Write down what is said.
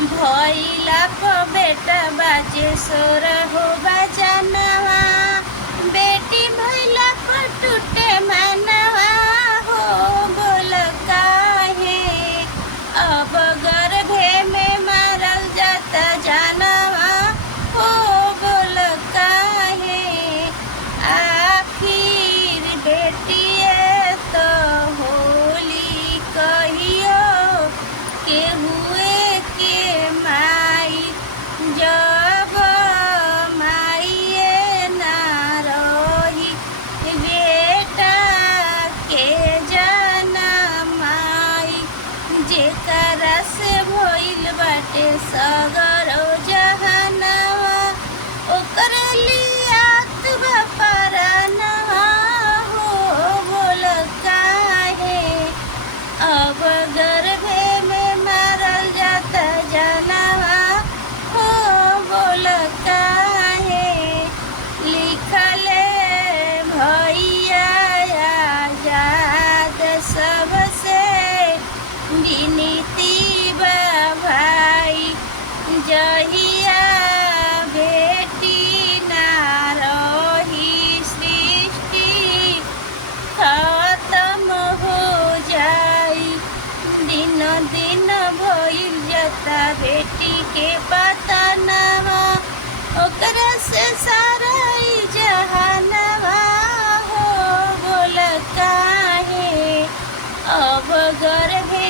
भइला प बेटा बाजे सोर हो बजनवा, बेटी भइला प टूटे मनवा हो बोल काहे। अब गर्भे में मारल जाता जानवा हो बोल काहे। आखिर बेटिए तो होली कहियो के हुए के माई, जब माइए ना रही बेटा के जनमाई। जेकरा से भइल बाटे सगरो जहनवा, ओकरे लियात बा परनवा हो बोल काहे। अब गर्भे में मारल जाता जनवा हो बोल काहे। लिखले भैया आजाद सबसे विनती बा भाई, जहिया बेटी ना रही सृष्टि खत्म हो जाई। दिन दिन भइल जाता बेटी के पतनवा, ओकरा से सारा ई जहानवा हो बोल काहे। अब गर्भे